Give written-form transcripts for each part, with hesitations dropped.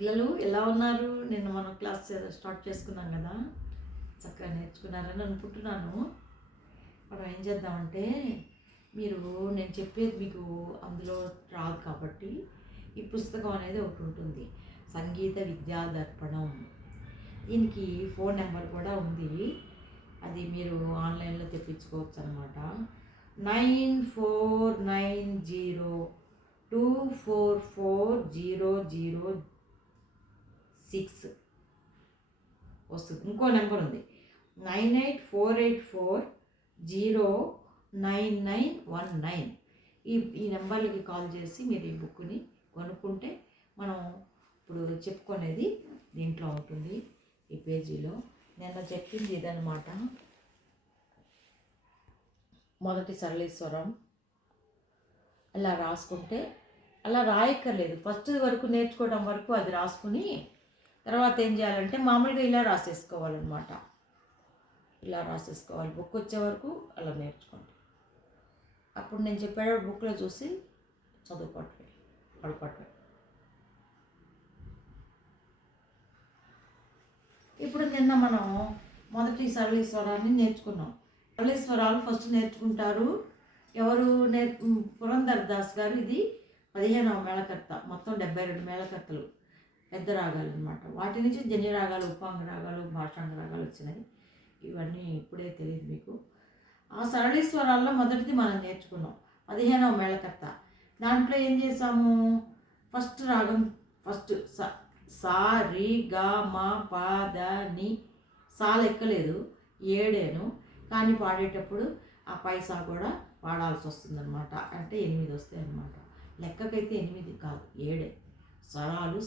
పిల్లలు ఎలా ఉన్నారు? నిన్న మనం క్లాస్ స్టార్ట్ చేసుకున్నాం కదా, చక్కగా నేర్చుకున్నారని అనుకుంటున్నాను. మనం ఏం చేద్దామంటే, నేను చెప్పేది మీకు అందులో రాదు కాబట్టి ఈ పుస్తకం అనేది ఒకటి ఉంటుంది, సంగీత విద్యా దర్పణం. దీనికి ఫోన్ నెంబర్ కూడా ఉంది, అది మీరు ఆన్లైన్లో తెప్పించుకోవచ్చు అనమాట. 9490244006 వస్తుంది. ఇంకో నెంబర్ ఉంది, 9848409919. ఈ నెంబర్లకి కాల్ చేసి మీరు ఈ బుక్ని కొనుక్కుంటే మనం ఇప్పుడు చెప్పుకునేది దీంట్లో ఉంటుంది. ఈ పేజీలో నిన్న చెప్పింది ఇదనమాట. మొదటి సరళీస్వరం అలా రాసుకుంటే, అలా రాయక్కర్లేదు, ఫస్ట్ వరకు నేర్చుకోవడం వరకు అది రాసుకుని తర్వాత ఏం చేయాలంటే మామూలుగా ఇలా రాసేసుకోవాలన్నమాట. ఇలా రాసేసుకోవాలి, బుక్ వచ్చే వరకు అలా నేర్చుకోండి. అప్పుడు నేను చెప్పేటప్పుడు బుక్లో చూసి చదువుకోవటం పడుకోవటం. ఇప్పుడు నిన్న మనం మొదటి సరళీస్వరాన్ని నేర్చుకున్నాం. సరళీస్వరాలు ఫస్ట్ నేర్చుకుంటారు ఎవరు? పురంధర్ దాస్ గారు. ఇది 15వ మేళకర్త. మొత్తం 72 మేళకర్తలు, పెద్ద రాగాలు అనమాట. వాటి నుంచి జన్య రాగాలు, ఉపాంగ రాగాలు, భాషాంగ రాగాలు వచ్చినాయి. ఇవన్నీ ఇప్పుడే తెలియదు మీకు. ఆ సరళీస్వరాల్లో మొదటిది మనం నేర్చుకున్నాం, 15వ మేళకర్త. దాంట్లో ఏం చేసాము? ఫస్ట్ రాగం, ఫస్ట్ సా రి గా మా పా ద ని. సా లెక్కలేదు, ఏడేను. కానీ పాడేటప్పుడు ఆ పైసా కూడా పాడాల్సి వస్తుందన్నమాట. అంటే 8 వస్తాయి అన్నమాట. లెక్కకైతే 8 కాదు, 7 స్వరాలు,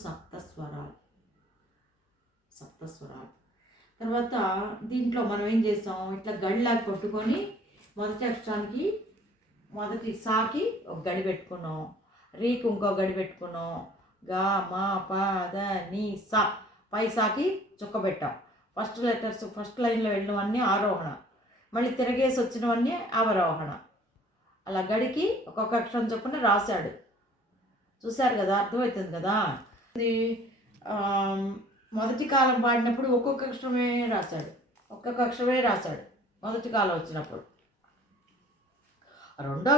సప్తస్వరాలు. తర్వాత దీంట్లో మనం ఏం చేస్తాం, ఇట్లా గడిలాగా కొట్టుకొని మొదటి అక్షరానికి, మొదటి సాకి ఒక గడి పెట్టుకున్నాం, రీకి ఇంకో గడి పెట్టుకున్నాం, గా మా పా ద ని సా, పైసాకి చుక్క పెట్టాం. ఫస్ట్ లెటర్స్, ఫస్ట్ లైన్లో వెళ్ళినవన్నీ ఆరోహణ, మళ్ళీ తిరగేసి వచ్చినవన్నీ అవరోహణ. అలా గడికి ఒక్కొక్క అక్షరం చొప్పున రాశాడు. చూశారు కదా, అర్థమవుతుంది కదా. ఇది మొదటి కాలం పాడినప్పుడు ఒక్కొక్క అక్షరమే రాశాడు. మొదటి కాలం వచ్చినప్పుడు రెండో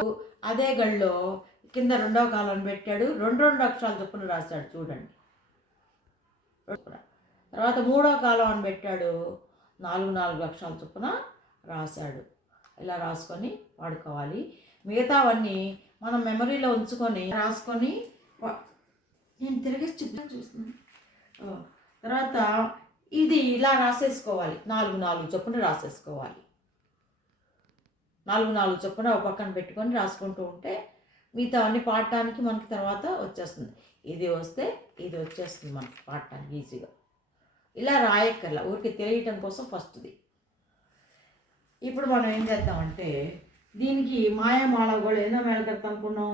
అదే గడిలో కింద రెండవ కాలం పెట్టాడు, రెండు అక్షరాలు చొప్పున రాశాడు చూడండి. తర్వాత మూడవ కాలం అని పెట్టాడు, 4 అక్షరాల చొప్పున రాశాడు. ఇలా రాసుకొని వాడుకోవాలి. మిగతావన్నీ మనం మెమరీలో ఉంచుకొని రాసుకొని, నేను తిరిగేసి చూస్తున్నాను. తర్వాత ఇది ఇలా రాసేసుకోవాలి, 4 చొప్పున రాసేసుకోవాలి. 4 చొప్పున ఒక పక్కన పెట్టుకొని రాసుకుంటూ ఉంటే మిగతా అన్ని పాడటానికి మనకి తర్వాత వచ్చేస్తుంది. ఇది వస్తే ఇది వచ్చేస్తుంది మనకి పాడటానికి ఈజీగా. ఇలా రాయక్కర్లా, ఊరికి తెలియటం కోసం ఫస్ట్ది. ఇప్పుడు మనం ఏం చేద్దామంటే, దీనికి మాయామాళ కూడా ఎన్నో మేళకర్త అనుకున్నాం?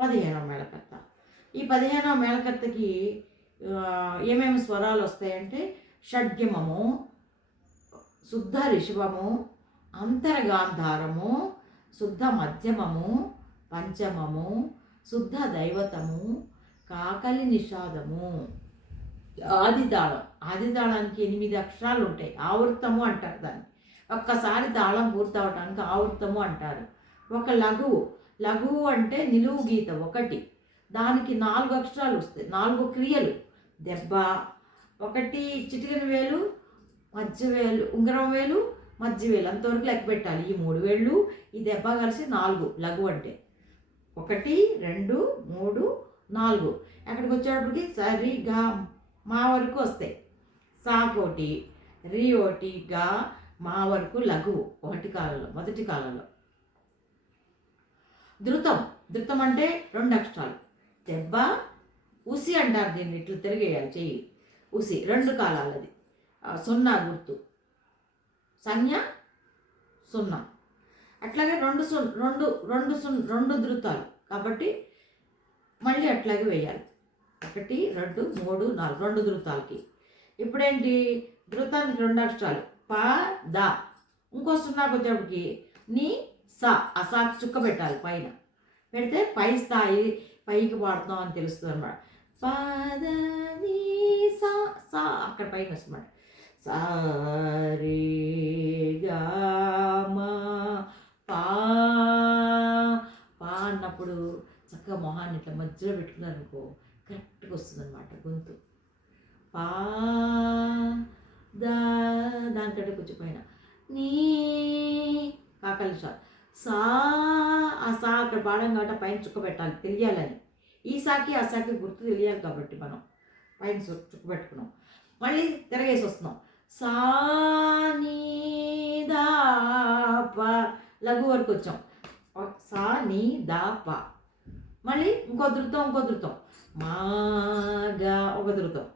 15వ మేళకర్త. ఈ 15వ మేళకర్తకి ఏమేమి స్వరాలు వస్తాయంటే, షడ్యమము, శుద్ధ రిషభము, అంతరగాంధారము, శుద్ధ మధ్యమము, పంచమము, శుద్ధ దైవతము, కాకలి నిషాదము, ఆదితాళానికి 8 అక్షరాలు ఉంటాయి. ఆవృత్తము అంటారు దాన్ని. ఒక్కసారి తాళం పూర్తవటానికి ఆవృత్తము అంటారు. ఒక లఘువు అంటే నిలువు గీత ఒకటి, దానికి 4 అక్షరాలు వస్తాయి, 4 క్రియలు. దెబ్బ ఒకటి, చిటికెన వేలు, మధ్య వేలు, ఉంగరం వేలు, మధ్య వేలు, అంతవరకు లెక్క పెట్టాలి. ఈ 3 వేళ్ళు, ఈ దెబ్బ కలిసి 4 లఘువు అంటే. 1 2 3 4. అక్కడికి వచ్చేటప్పటికి సరి గా మా వరకు వస్తాయి. సాకోటి, రీ ఒకటి, గా మా వరకు లఘువు మొదటి కాలంలో. ధృతం అంటే 2 అక్షరాలు. దెబ్బ, ఉసి అంటారు దీన్ని, ఇట్లా తిరిగేయాలి చెయ్యి. ఉసి 2 కాలాలది. 0 గుర్తు, సంజ్ఞ 0. అట్లాగే 2 ధృతాలు కాబట్టి మళ్ళీ అట్లాగే వేయాలి. 1 2 3 4, 2 ధృతాలకి. ఇప్పుడేంటి, ధృతానికి 2 అక్షరాలు, పా ద. ఇంకో 0కి వచ్చేప్పటికి నీ సా, ఆ సాకి చుక్క పెట్టాలి పైన. పెడితే పై స్థాయి, పైకి పాడుతున్నాం అని తెలుస్తుంది అన్నమాట. పాద నీ సా అక్కడ పైకి వస్తుందన్నమాట. సా రే గా మా పా పా అన్నప్పుడు చక్కగా మొహాన్ని ఇట్లా మధ్యలో పెట్టుకున్నారనుకో కరెక్ట్గా వస్తుంది అనమాట గొంతు. పా దా దానికంటే కొంచెం పైన నీ కాకలి సా ఆ సా అక్కడ పాడం కాబట్టి పైన చుక్క పెట్టాలి తెలియాలని. ఈ సాకి ఆ సాకి గుర్తు తెలియాలి కాబట్టి మనం పైన చుక్క పెట్టుకున్నాం. మళ్ళీ తిరగేసి వస్తున్నాం. సా నీ దా ప లఘు వరకు వచ్చాం. సా నీ దా ప. మళ్ళీ ఇంకో ధృతం మా గా ఒక ధృతం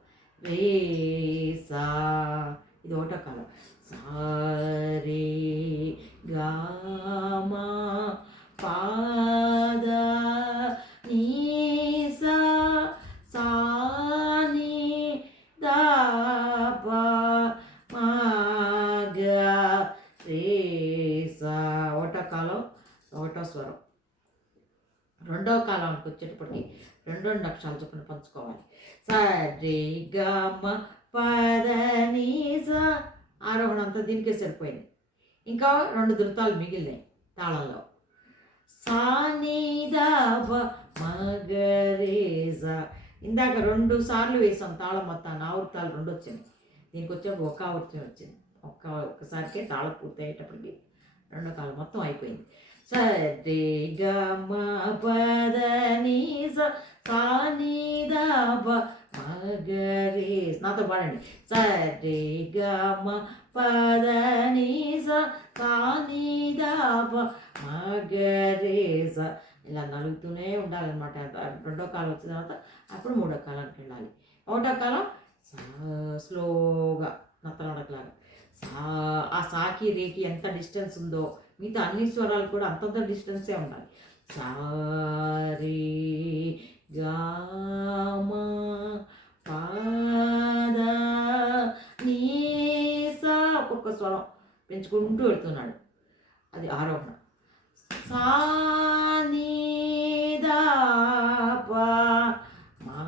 రే సా ఇది ఒకటో కాలం. సా రే గా మా పా దా నీ సా సా నీ దా ప మా గా రే సా ఒకటో కాలం ఒకటో స్వరం. రెండవ కాలానికి వచ్చేటప్పటికి రెండు అక్షరాలు చొప్పున పంచుకోవాలి. స రే గ మ పద ని స ఆరోహణ అంతా దీనికే సరిపోయింది. ఇంకా 2 ధృతాలు మిగిలినాయి తాళంలో. సా ని ద ప మ గ రే స. ఇందాక 2 సార్లు వేసాం తాళం మొత్తాన్ని. ఆవృత్తాలు 2 వచ్చింది. దీనికి వచ్చే ఒక ఆవృత్తం వచ్చింది. ఒక్కసారికే తాళం పూర్తి అయ్యేటప్పటికి రెండో కాలం మొత్తం అయిపోయింది. స రే గ మ పద ని స సా ని ద ప మ గ రే. నాతో పాడండి. స రే గ మ పద ని స సా ని ద ప మ గ రే స. ఇలా నలుగుతూనే ఉండాలన్నమాట. రెండో కాలం వచ్చిన తర్వాత అప్పుడు మూడో కాలానికి వెళ్ళాలి. ఒకటో కాలం స్లోగా నత్తనడకలాగా. ఆ సాకి రేకి ఎంత డిస్టెన్స్ ఉందో మిగతా అన్ని స్వరాలు కూడా అంతంత డిస్టెన్సే ఉండాలి. సా రే గా మా పా దా నీ సా. ఒక్కొక్క స్వరం పెంచుకుంటూ వెళ్తున్నాడు. అది ఆరోహణ. సా నీ దా ప మా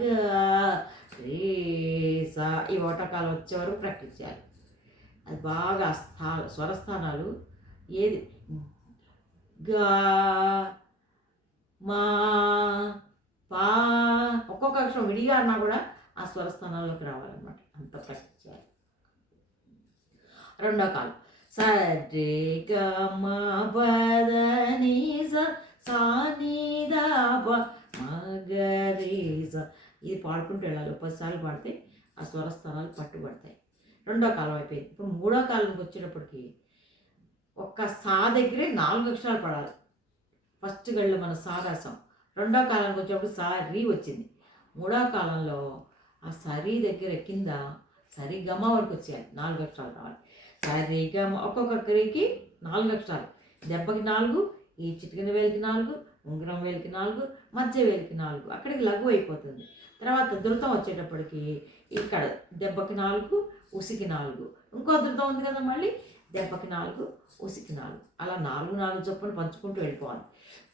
గా రే సా. ఈ ఓటకాలం వచ్చే వరకు ప్రాక్టీస్ చేయాలి. అది బాగా స్వరస్థానాలు ఏది గా మా పా ఒక్కొక్క అక్షరం విడిగా అన్నా కూడా ఆ స్వరస్థానాల్లోకి రావాలన్నమాట. అంత ప్రాక్టీస్ చేయాలి. రెండో కాలం స రే గ మ పద ని స సా ని ద ప మ గ రే స. ఇది పాడుకుంటూ వెళ్ళాలి. 10 సార్లు పాడితే ఆ స్వరస్థానాలు పట్టుబడతాయి. రెండో కాలం అయిపోయింది. ఇప్పుడు మూడో కాలంకి వచ్చేటప్పటికి ఒక్క సా దగ్గరే 4 అక్షరాలు పడాలి. ఫస్ట్ గళ్ళు మనం సా రాసాం. రెండో కాలానికి వచ్చేటప్పుడు సా రీ వచ్చింది. మూడో కాలంలో ఆ సరీ దగ్గర కింద సరి గమ వరకు వచ్చేయాలి. 4 అక్షరాలు రావాలి. సరి గమ ఒక్కొక్క రీకి 4 అక్షరాలు. దెబ్బకి 4, ఈ చిటికిన వేలికి 4, ఉంగరం వేలికి 4, మధ్య వేలికి 4. అక్కడికి లఘు అయిపోతుంది. తర్వాత ధృతం వచ్చేటప్పటికి ఇక్కడ దెబ్బకి 4, ఉసికి 4. ఇంకో ధృతం ఉంది కదా మళ్ళీ దెబ్బకి 4, ఉసికి 4. అలా 4 చొప్పున పంచుకుంటూ వెళ్ళిపోవాలి.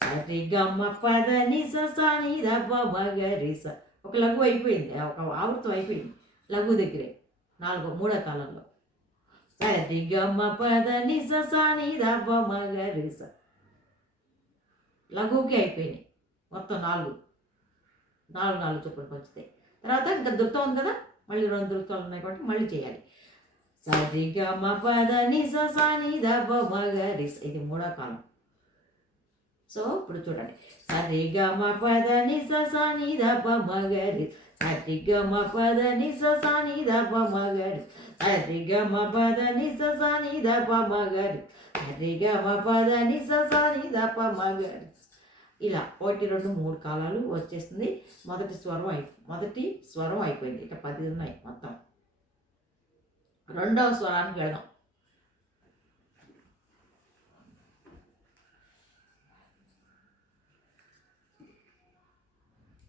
సరి గమ పద ని స సా ని ద ప మ గ రి స. ఒక లఘు అయిపోయింది. ఒక ఆవృతం అయిపోయింది లఘు దగ్గరే మూడో కాలంలో. సరి గమ పద ని స సా ని ద ప మ గ రి స. లఘువుకి అయిపోయినాయి మొత్తం 4 చొప్పున పంచుతాయి. తర్వాత ఇంకా ధృతం ఉంది కదా మళ్ళీ 2 ధృతాలు ఉన్నాయి కాబట్టి మళ్ళీ చేయాలి. సరి గమ పద ని స సా ని ద ప మ గ రి స. ఇది మూడో కాలం. సో ఇప్పుడు చూడండి. సరి గమ పద ని స సా ని ద ప మ గ రి. సరి గమ పద ని స సా ని ద ప మ గ రి. సరి గమ పద ని స సా ని ద ప మ గ రి. సరి గమ పద ని స సా ని ద ప మ గ రి. ఇలా 1, 2, 3 కాలాలు వచ్చేస్తుంది. మొదటి స్వరం అయిపోయింది. ఇక 10 ఉన్నాయి మొత్తం. రెండవ స్వరానికి వెళదాం.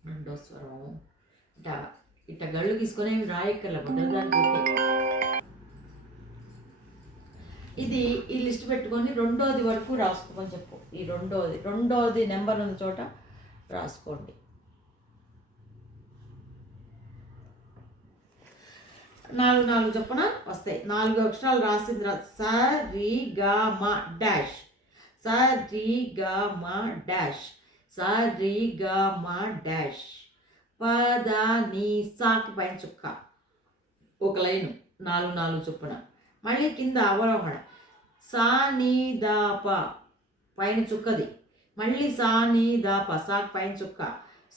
రెండో స్వరం ఇట్ట గళ్ళు తీసుకొని రాయక్కర్లే మొదటిదానికి. ఇది ఈ లిస్ట్ పెట్టుకొని రెండోది వరకు రాసుకోమని చెప్పు. ఈ రెండోది నెంబర్ ఉన్న చోట రాసుకోండి. నాలుగు నాలుగు చొప్పున వస్తాయి. 4 అక్షరాలు రాసిన తర్వాత స రి గ మ డాష్, స రి గ మ డాష్, స రి గ మ డాష్, పద ని సాకి పైన చుక్క ఒక లైను 4 4 చొప్పున. మళ్ళీ కింద అవరోహణ సా నీ దా ప పైన చుక్కది, మళ్ళీ సా నీ దా ప సాకి పైన చుక్క,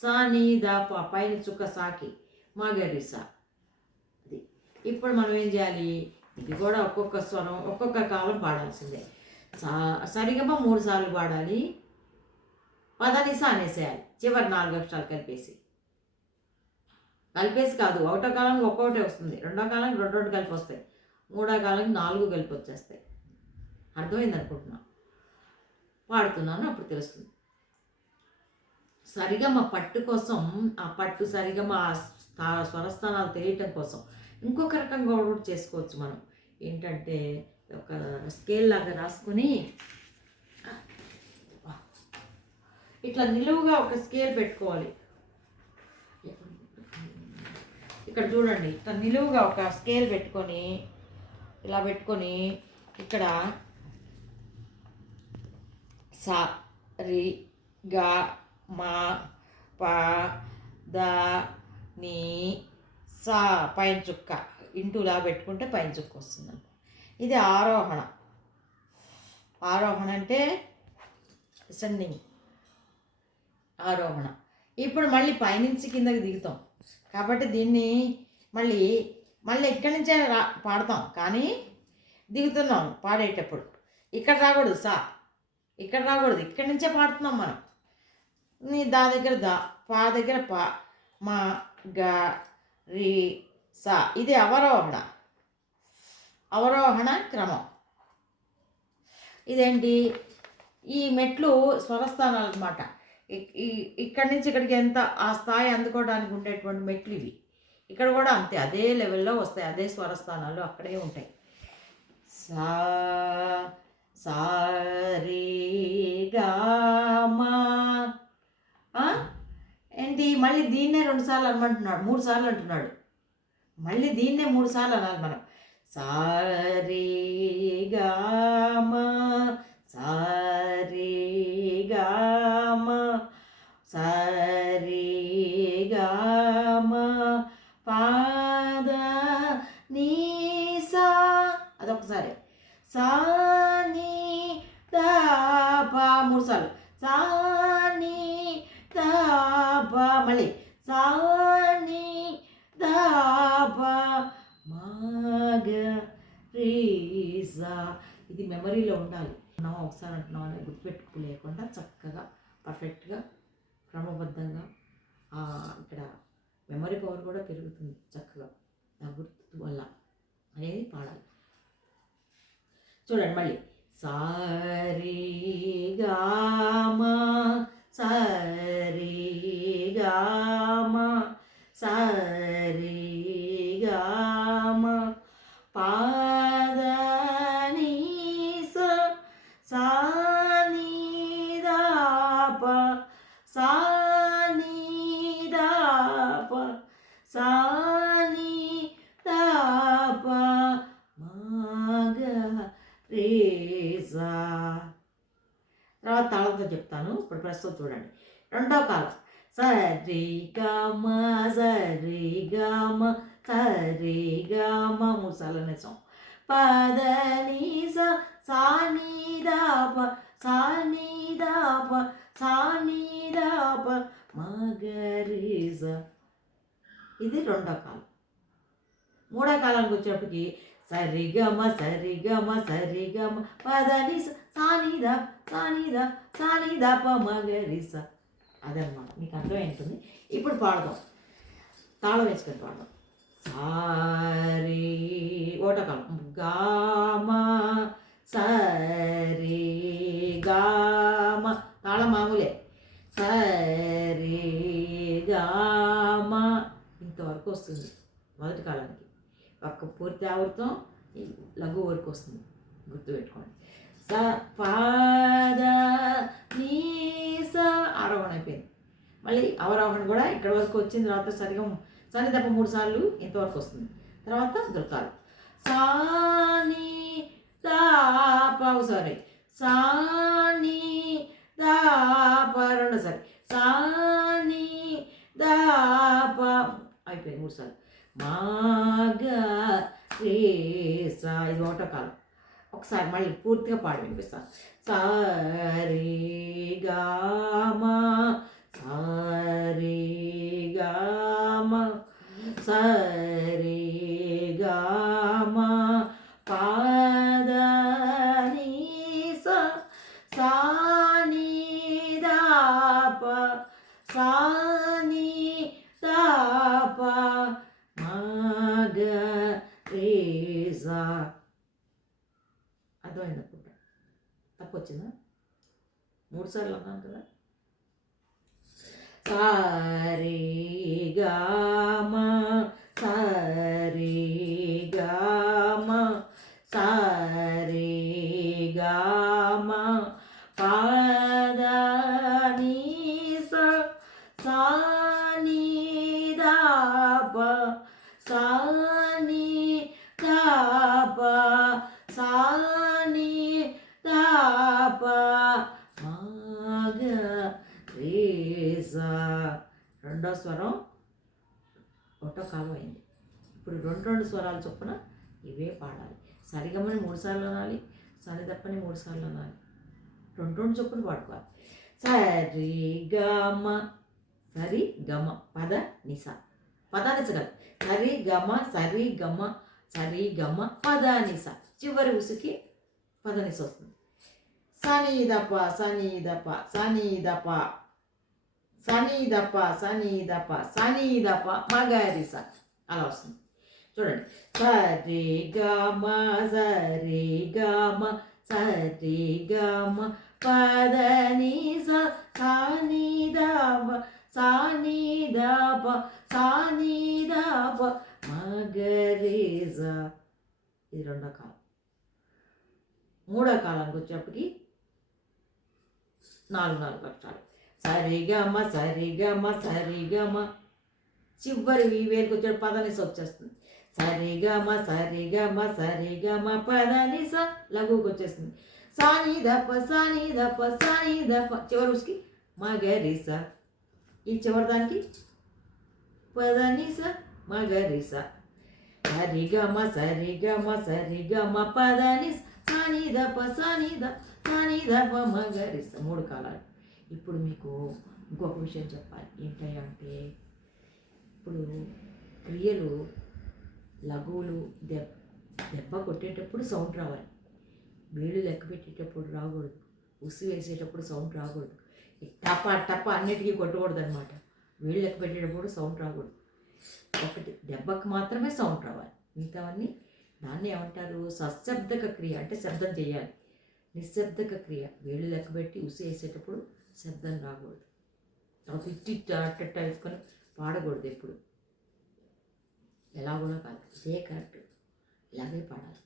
సా నీ దా ప పైన చుక్క సాకి మగరి సా. అది ఇప్పుడు మనం ఏం చేయాలి, ఇది కూడా ఒక్కొక్క స్వరం ఒక్కొక్క కాలం పాడాల్సిందే. సరిగమ 3 సార్లు పాడాలి, పదనిస అనేసేయాలి చివరి 4 అక్షరాలు కలిపేసి కాదు. ఒకటో కాలానికి ఒక్కొక్కటే వస్తుంది, రెండో కాలానికి రెండు కలిపి వస్తాయి, మూడో కాలానికి 4 కలిపి వచ్చేస్తాయి. అర్థమైంది అనుకుంటున్నా, పాడుతున్నాను అప్పుడు తెలుస్తుంది. సరిగమ పట్టు కోసం, ఆ పట్టు సరిగమ స్వరస్థానాలు తెలియటం కోసం ఇంకొక రకంగా కూడా చేసుకోవచ్చు మనం. ఏంటంటే ఒక స్కేల్ లాగా రాసుకొని ఇట్లా నిలువుగా ఒక స్కేల్ పెట్టుకోవాలి. ఇక్కడ చూడండి, ఇట్లా నిలువుగా ఒక స్కేల్ పెట్టుకొని ఇలా పెట్టుకొని ఇక్కడ సా రి గ మా ప ద ని సా పైన చుక్క ఇంటూలా పెట్టుకుంటే పైన చుక్క వస్తుంది. ఇది ఆరోహణ. ఆరోహణ అంటే సెండింగ్ ఆరోహణ. ఇప్పుడు మళ్ళీ పైనుంచి కిందకి దిగుతాం కాబట్టి దీన్ని మళ్ళీ ఇక్కడి నుంచే పాడతాం, కానీ దిగుతున్నాం పాడేటప్పుడు ఇక్కడ రాకూడదు, సా ఇక్కడ రాకూడదు, ఇక్కడి నుంచే పాడుతున్నాం మనం. దా దగ్గర దా, పా దగ్గర పా, మా గ రి సా. ఇది అవరోహణ. అవరోహణ క్రమం. ఇదేంటి, ఈ మెట్లు స్వరస్థానాలు అన్నమాట. ఇక్కడి నుంచి ఇక్కడికి ఎంత ఆ స్థాయి అందుకోవడానికి ఉండేటువంటి మెట్లు ఇవి. ఇక్కడ కూడా అంతే, అదే లెవెల్లో వస్తాయి, అదే స్వరస్థానాలు అక్కడే ఉంటాయి. సా సా రి గా మా. ఏంటి, మళ్ళీ దీన్నే 2 సార్లు అనమంటున్నాడు, 3 సార్లు అంటున్నాడు. మళ్ళీ దీన్నే 3 సార్లు అనాలి మనం. సా రి గా మా, సా రి గా మా, సా రి గా మా, పా ద ని సా. అదొకసారి సా ని దా పా 3 సార్లు, సా ని దా పా, మళ్ళీ సా ని దా పా మా గ రి సా. ఇది మెమరీలో ఉండాలి. మనం ఒకసారి అంటున్నాం అనేది గుర్తుపెట్టుకోలేకుండా చక్కగా పర్ఫెక్ట్గా క్రమబద్ధంగా ఇక్కడ మెమరీ పవర్ కూడా పెరుగుతుంది చక్కగా ఆ గుర్తు వల్ల అనేది పాడాలి. చూడండి మళ్ళీ సా రి గా మా, సా రి గా మా, సా రి గా మా, పా ద ని సా, సా ని దా ప, సా ని దా ప, సా ని దా ప మా గ రి సా. తర్వాత తాళంతో చెప్తాను, ఇప్పుడు ప్రస్తుతం చూడండి. రెండో కాలం స రి గ మ, స రి గ మ, స రి గ మ 3 సార్లు అనేసాం. పద ని సా, సా ని దా ప, సా ని దా ప, సా ని దా ప మా గ రి సా. ఇది రెండో కాలం. మూడో కాలానికి వచ్చేప్పటికి సరిగమ సరిగమ సరిగమ పదని సానిదా సానిదా సానిదా ప మగరిస. అదనమాట, మీకు అర్థమవుతుంది. ఇప్పుడు పాడదాం, తాళం వేసుకొని పాడదాం. సారీ ఒకటో కాలం గామ సరి గామ, తాళం మామూలే. సరి గామ ఇంతవరకు వస్తుంది మొదటి కాలానికి. ఒక్క పూర్తి ఆవృతం లఘు వరకు వస్తుంది, గుర్తుపెట్టుకోండి. స పాద నీ స ఆరోహణ అయిపోయింది. మళ్ళీ అవరోహణ కూడా ఇక్కడ వరకు వచ్చిన తర్వాత సరిగా సరి తప్ప 3 సార్లు ఇంతవరకు వస్తుంది. తర్వాత దృకాలు సాని దాప ఒకసారి సాని దాప రెండోసారి సాని దాప అయిపోయింది 3 సార్లు మాగ రే సా ఇది ఒకటో కాలం ఒకసారి మళ్ళీ పూర్తిగా పాడి వినిపిస్తాను సారీ గామా సారీ గామా సరి గామా పాద ని సా సాని దాప సాని దాప మగ రే సా అర్థమైంది అనుకుంటా తప్పు వచ్చిందా 3 సార్లు అన్నాను కదా sorry gamma sorry gamma sorry gamma పాద ని సా సాని దాప సాని దాప సాని దాప మగ రే సా రెండో స్వరం ఒకటో కాలం అయింది ఇప్పుడు 2 స్వరాలు చొప్పున ఇవే పాడాలి సరిగమని 3 సార్లు అనాలి సరిదప్పని 3 సార్లు అనాలి 2 చొప్పున పాడుకోవాలి సరి గమ సరి గమ పద నిస పదానిస కాదు సరి గమ పద నిస చివరి ఉసుకి పదనిస వస్తుంది సని దప సని దప సని దప సని దప సని దప సని దప మగరిస అలా వస్తుంది చూడండి సరి గమ పదని సాని దప మగరిస ఇది రెండో కాలం 3వ కాలానికి వచ్చేప్పటికి 4 అక్షరాలు సరిగమ చివరి వేలుకి వచ్చే పదనిస వచ్చేస్తుంది సరిగమ పదనిస లఘువుకి వచ్చేస్తుంది సాని దప చివరి ఉసుకి మగరిస ఈ చివరి దానికి పదనిస మగరిస సరిగమ పదనిస సాని దప మగరిస 3 కాలాలు ఇప్పుడు మీకు ఇంకొక విషయం చెప్పాలి ఏంటంటే ఇప్పుడు క్రియలు లఘువులు దెబ్బ కొట్టేటప్పుడు సౌండ్ రావాలి వేళ్ళు లెక్క పెట్టేటప్పుడు రాకూడదు ఉసి వేసేటప్పుడు సౌండ్ రాకూడదు టప అన్నిటికీ కొట్టకూడదు అనమాట వేళ్ళు లెక్క పెట్టేటప్పుడు సౌండ్ రాకూడదు ఒకటి దెబ్బకు మాత్రమే సౌండ్ రావాలి మిగతావన్నీ దాన్ని ఏమంటారు సశబ్దక క్రియ అంటే శబ్దం చేయాలి నిశ్శబ్దక క్రియ వేళ్ళు లెక్క పెట్టి ఉసి వేసేటప్పుడు శబ్దం రాకూడదు తర్వాత అట్ట వేసుకొని పాడకూడదు ఎప్పుడు ఎలా కూడా కాదు ఇదే కరెక్ట్ ఇలాగే పాడాలి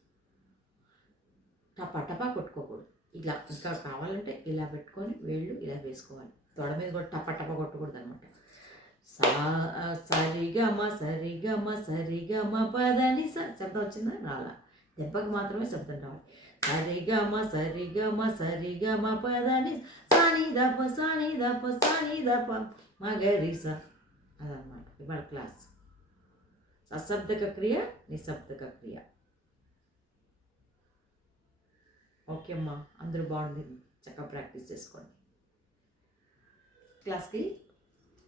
టపా కొట్టుకోకూడదు ఇలా ఇంకా కావాలంటే ఇలా పెట్టుకొని వేళ్ళు ఇలా వేసుకోవాలి తొడ మీద కూడా టపా కొట్టకూడదు అనమాట సరిగమ పదని శబ్దం వచ్చిందా రాలా దెబ్బకి మాత్రమే శబ్దం రావాలి సరిగమ పదని సాని దప మగరిస అదనమాట ఇవాళ క్లాస్ సశబ్దక క్రియ నిశ్శబ్దక క్రియ ఓకే అమ్మా అందరూ బాగుంది చక్కగా ప్రాక్టీస్ చేసుకోండి క్లాస్కి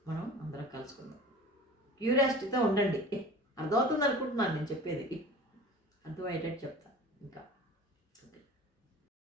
మనం అందరం కలుసుకుందాం క్యూరియాసిటీతో ఉండండి అర్థమవుతుంది అనుకుంటున్నాను నేను చెప్పేది అర్థమయ్యేటట్టు చెప్తాను ఇంకా